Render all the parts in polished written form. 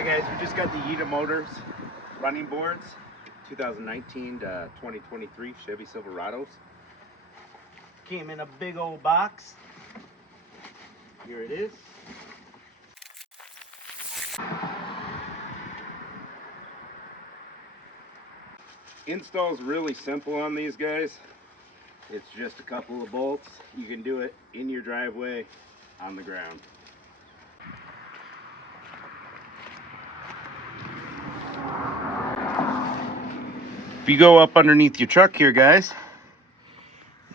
Hey guys, we just got the Yeta Motors running boards, 2019 to 2023 Chevy Silverados. Came in a big old box. Here it is. Install's really simple on these guys. It's just a couple of bolts. You can do it in your driveway, on the ground. If you go up underneath your truck here, guys,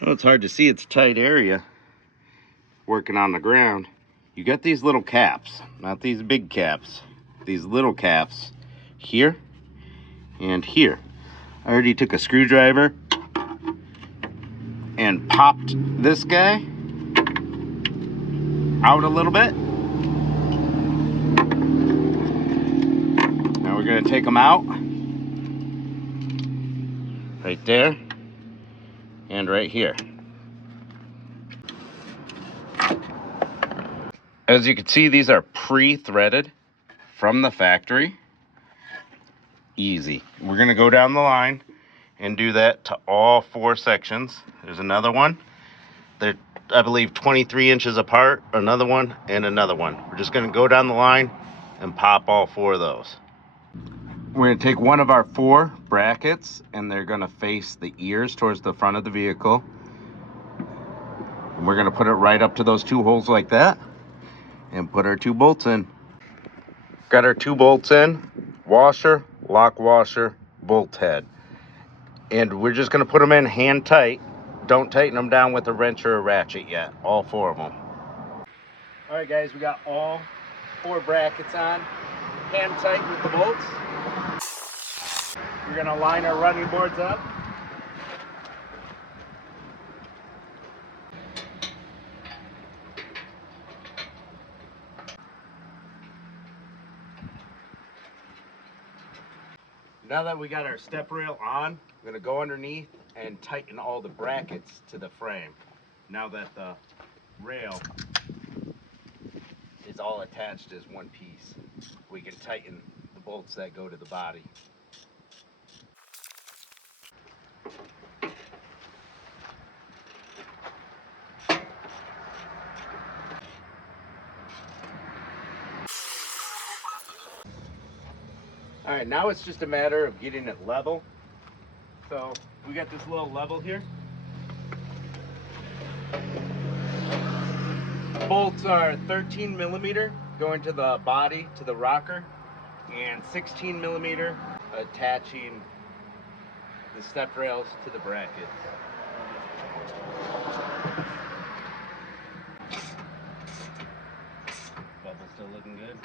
oh, it's hard to see, it's a tight area working on the ground. You got these little caps, not these big caps, these little caps here and here. I already took a screwdriver and popped this guy out a little bit. Now we're going to take them out right there and right here. As you can see, these are pre-threaded from the factory. Easy. We're going to go down the line and do that to all four sections. There's another one. They're, I believe, 23 inches apart. Another one and another one. We're just going to go down the line and pop all four of those. We're going to take one of our four brackets and they're going to face the ears towards the front of the vehicle. And we're going to put it right up to those two holes like that and put our two bolts in. Got our two bolts in. Washer, lock washer, bolt head. And we're just going to put them in hand tight. Don't tighten them down with a wrench or a ratchet yet. All four of them. All right, guys, we got all four brackets on. Hand tight with the bolts. We're going to line our running boards up. Now that we got our step rail on, we're going to go underneath and tighten all the brackets to the frame. Now that the rail is all attached as one piece, we can tighten the bolts that go to the body. All right, now it's just a matter of getting it level. So we got this little level here. Bolts are 13 millimeter going to the body, to the rocker, and 16 millimeter attaching the step rails to the brackets. Bubble still looking good.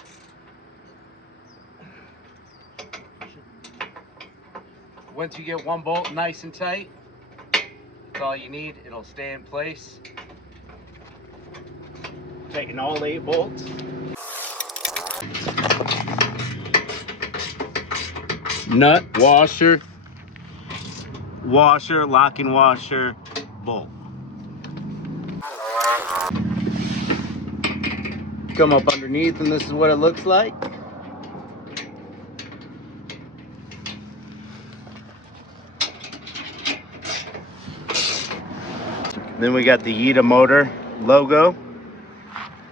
Once you get one bolt nice and tight, that's all you need. It'll stay in place. Tighten all 8 bolts. Nut, washer, washer, locking washer, bolt. Come up underneath and this is what it looks like. Then we got the Yeta motor logo.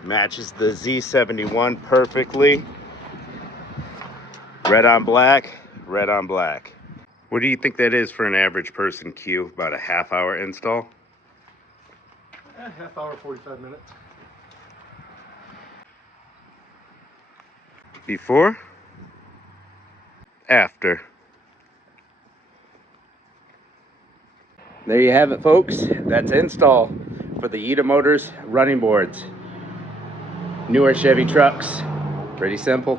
Matches the Z71 perfectly. Red on black, red on black. What do you think that is for an average person, Q? About a half-hour install? Half hour, 45 minutes. Before? After. There you have it, folks. That's install for the Yeta Motors running boards. Newer Chevy trucks. Pretty simple.